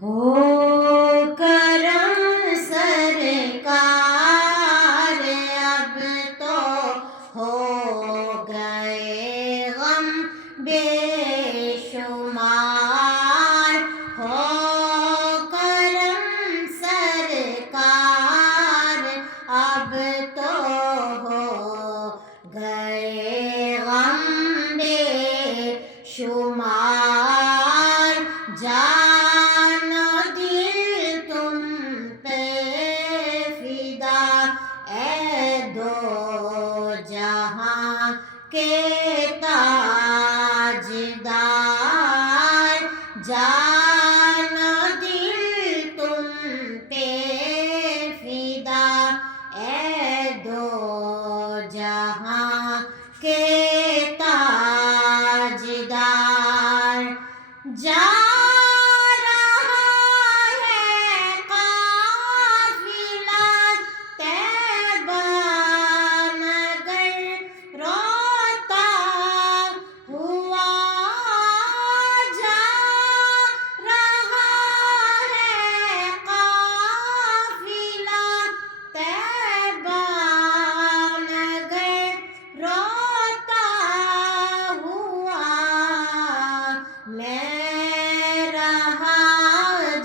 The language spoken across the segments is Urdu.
ہو کرم سرکار، اب تو ہو گئے غم بے شمار، ہو کرم سرکار، اب تو ہو گئے غم بے شمار، جان و دل تم پہ فدا، اے دو جہاں کے تاجدار، جان و دل تم پہ فدا، اے دو جہاں کے تاجدار، جا رہا ہے قافلہ طیبہ مگر روتا ہوا، جا رہا ہے قافلہ طیبہ مگر روتا ہوا، میں رہا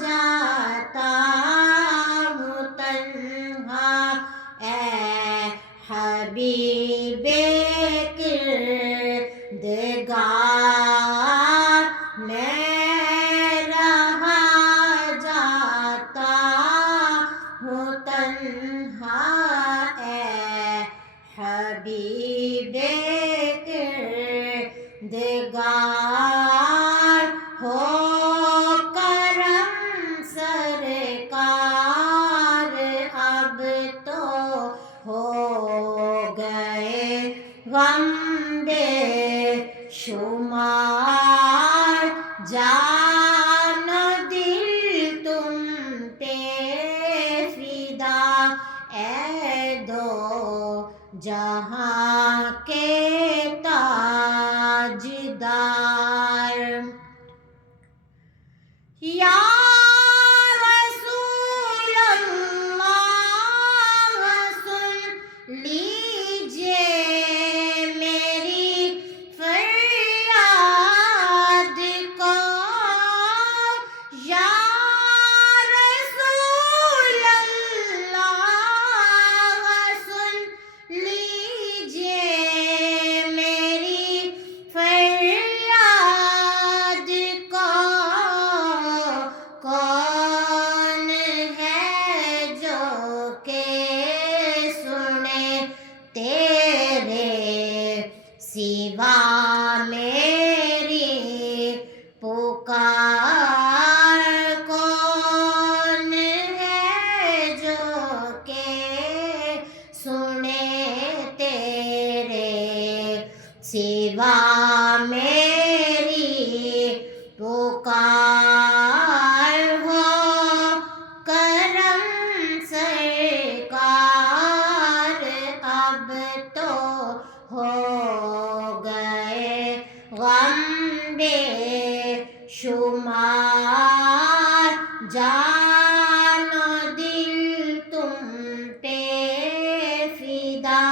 جاتا ہوں تنہا، اے حبیب کردگار، میں رہا جاتا ہوں تنہا، اے حبیب کردگار، ہو کرم سرکار، اب تو ہو گئے غم بے شمار، جان و دل تم پہ فدا، اے دو جہاں کے تاجدار، یا رسول اللہ سن لیجیے میری فریاد کو، یا رسول اللہ سن لیجیے میری فریاد کو، کون ہے جو کہ سنے تیرے سوا میری پکار، کون ہے جو کہ سنے تیرے سوا میری پکار، ہو کرم سرکار، اب تو ہو گئے غم بے شمار، جان و دل تم پہ فدا،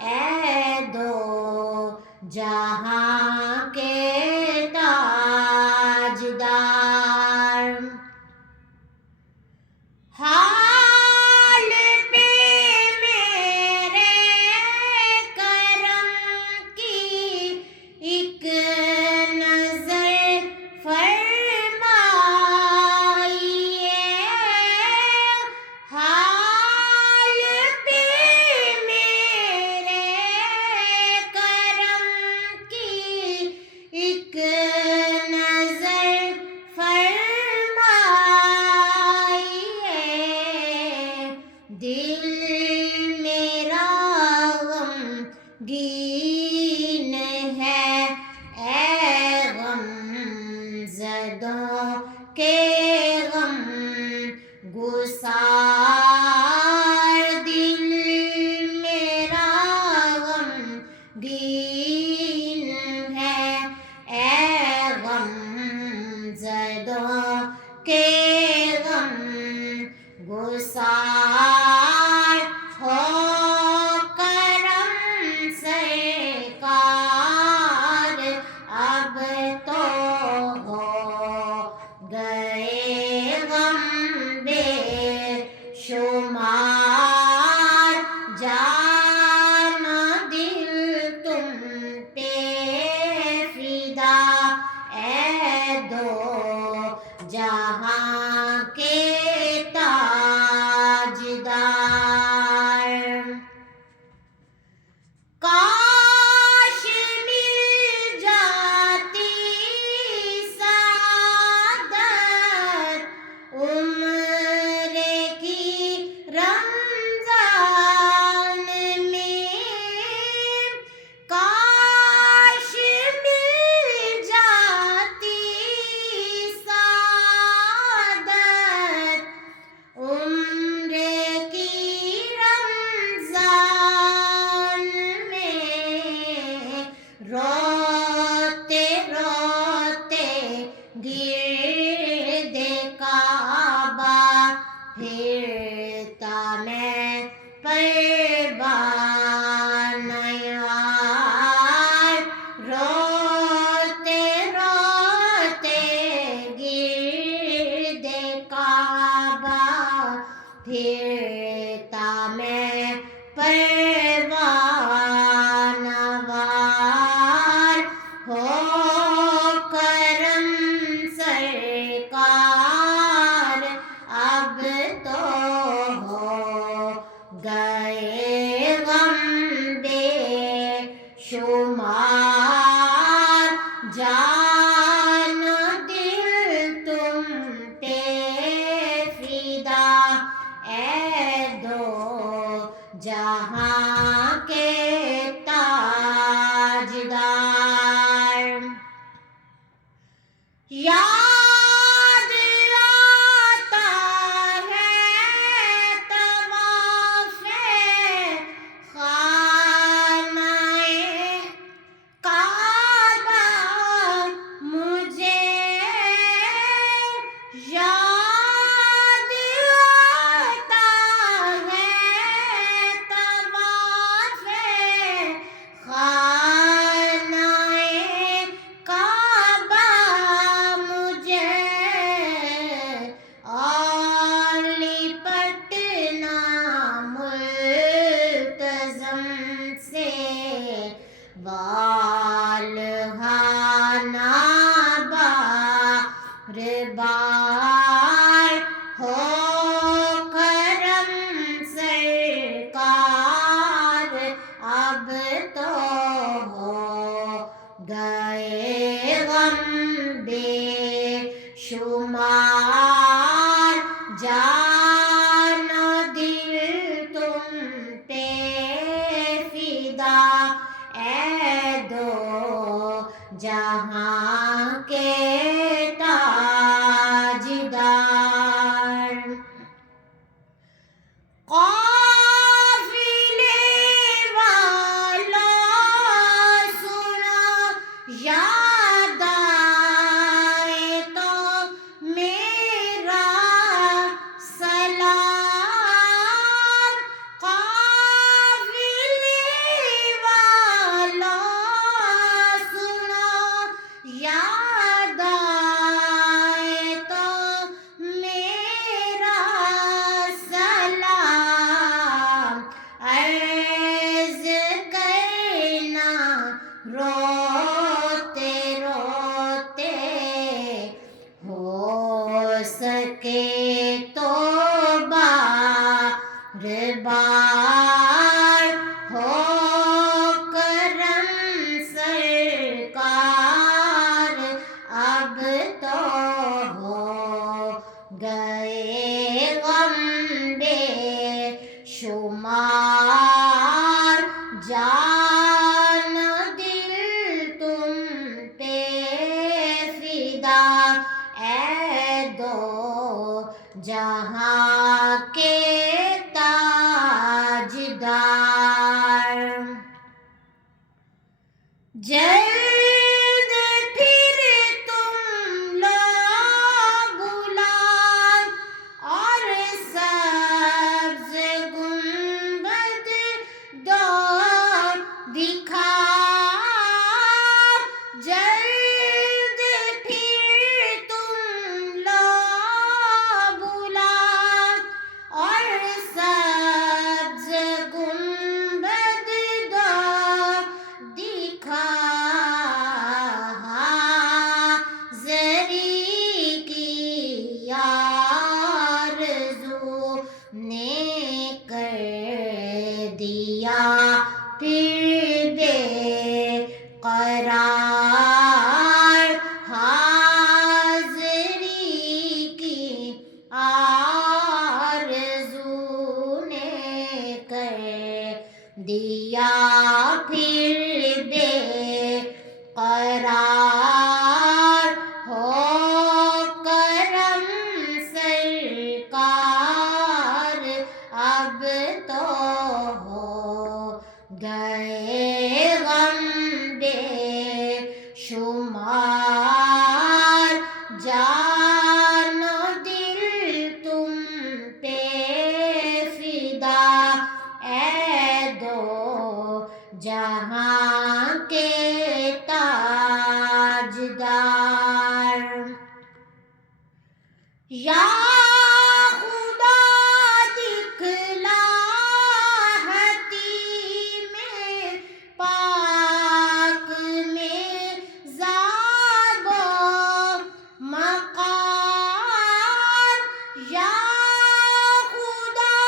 اے دو جہاں کے تاجدار، حال پہ میرے کرم کی ایک نظر فرمائیے، گئے غم بے شمار، جان دل تم پہ فدا، اے دو جہاں کے تاجدار۔ کاش مل جاتی سعادت عمر کی رمضان میں، کاش مل جاتی سعادت عمر کی رمضان میں، روتے روتے گرد کعبہ پھرتا میں پروانہ یار، روتے روتے گرد کعبہ پھرتا میں پروانہ وار، ہو کرم سرکار اب تو ہو گئے غم بے شمار، جان دل تم پہ فدا، اے دو جہاں کے تاجدار۔ یاد آتا ہے طواف خانہ کعبہ مجھے، یاد آتا ہے طواف خانہ کعبہ مجھے، اور لپٹنا ملتزم سے والہانہ بار بار، ہو کرم سرکار اب تو ہو گئے غم بے شمار، جان دل تم پہ فدا، اے دو جہاں کے تاجدار۔ قافلے والوں سنو، یاد آئے تو میرا سلام، قافلے والوں سنو، یاد آئے تو میرا سلام، عرض کرنا روتے روتے، ہو سکے تو بار بار، ہو کرم سرکار اب تو ہو گئے غم بے شمار، جان دل تم پہ فدا، اے دو جہاں کے تاجدار۔ جلد پھر تم لوگ گلاب اور سبز گنبد دور دکھا، جلد پھر تم لوگ یا خدا دکھلا حتیم پاک میں ذات و مقام، یا خدا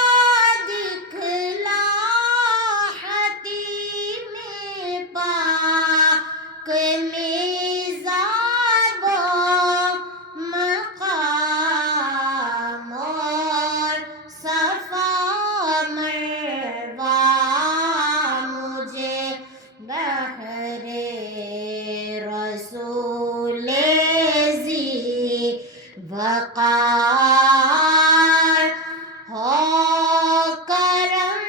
دکھلا حتیم پاک میں ذات و مقام، اور صفا مروہ مجھے بہر رسول ذی وقار، ہو کرم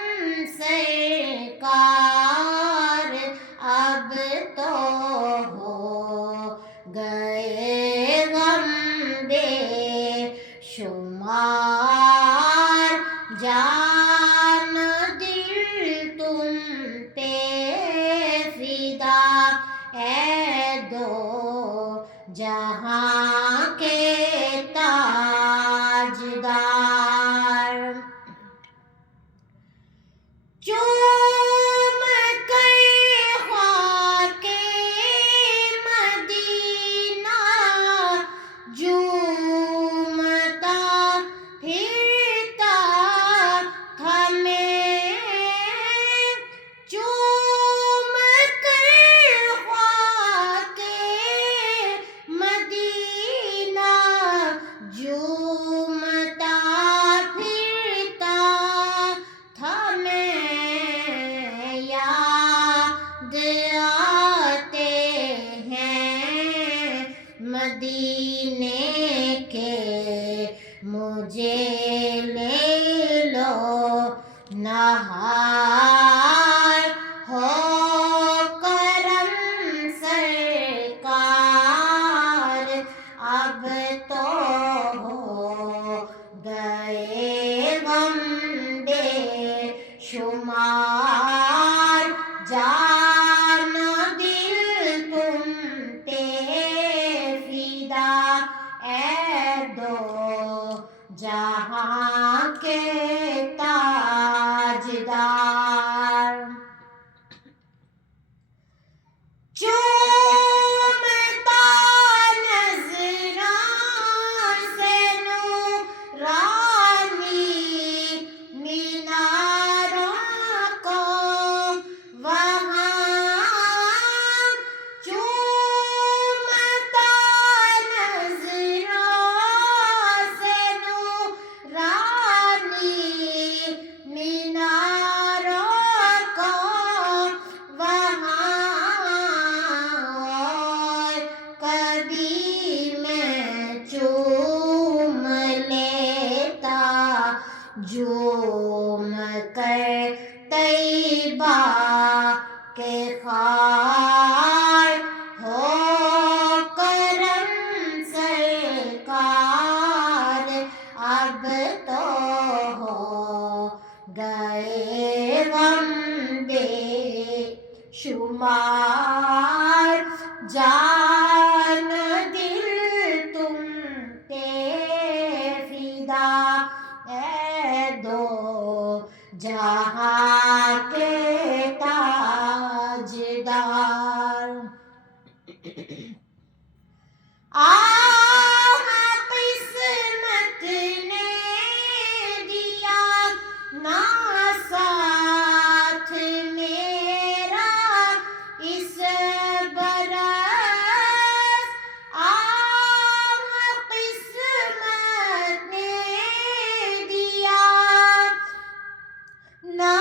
سرکار اب تو ہو گئے غم بے شمار، جان دل تم پہ فدا اے دو جہاں کے تاجدار، چوم کر خاک مدینہ جھومتا پھرتا تھا میں، چوم کر خاک مدینہ جھومتا پھرتا تھا میں، یاد آتے ہیں مدینے کے مجھے لے لو نہار، ہو کرم سرکار اب تو ہو گئے غم بے شمار، جان دل تم پہ فدا اے دو جہاں کے تاجدار، چومتا نظراں سے نورانی میناروں کو وہاں، چومتا نظراں سے نورانی میناروں کو وہاں، اور کبھی میں چوم لیتا جھوم کر طیبہ کے خار، ہو کرم سرکار اب تو ہو گئے غم بے شمار، جان دل تم پہ فدا اے دو جہاں کے تاجدار، آہ قسمت نے دیا نا ساتھ میرا اس برس، آہ قسمت نے دیا نا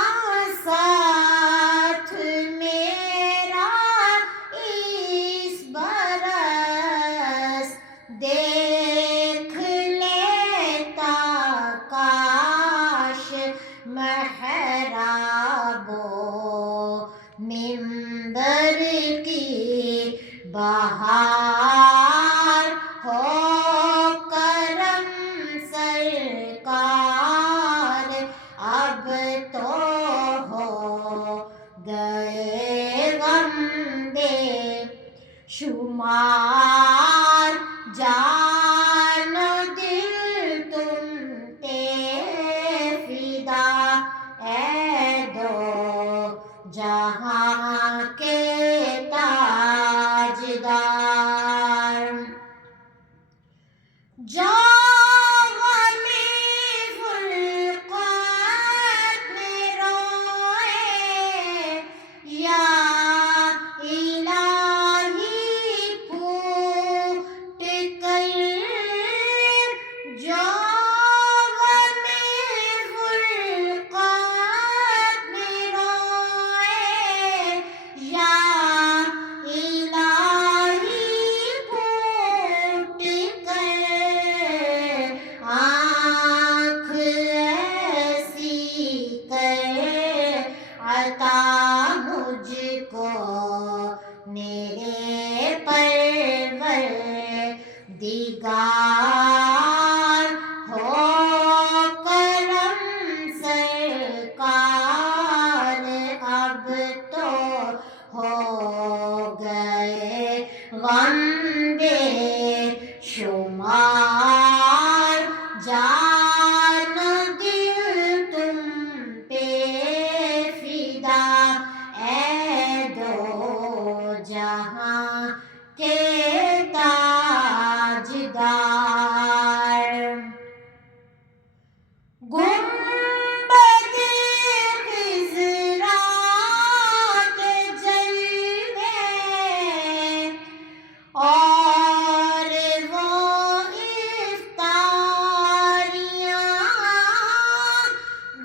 گنبد خضرا کے جلوے اور وہ افطاریاں،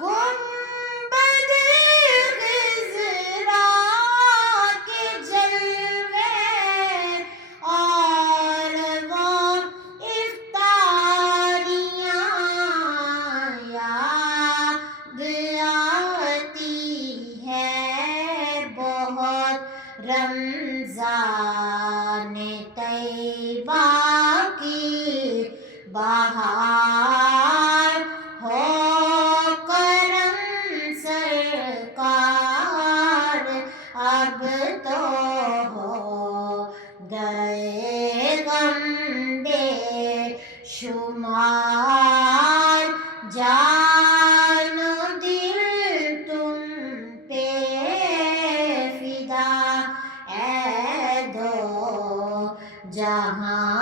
گنبد خضرا کے جلوے اور وہ افطاریاں یاد آتی ہے بہت رمضان طیبہ کی بہار ہو کرم سرکار، اب تو ہو گئے غم بے شمار، جان و دل تم پہ فدا اے دو جہاں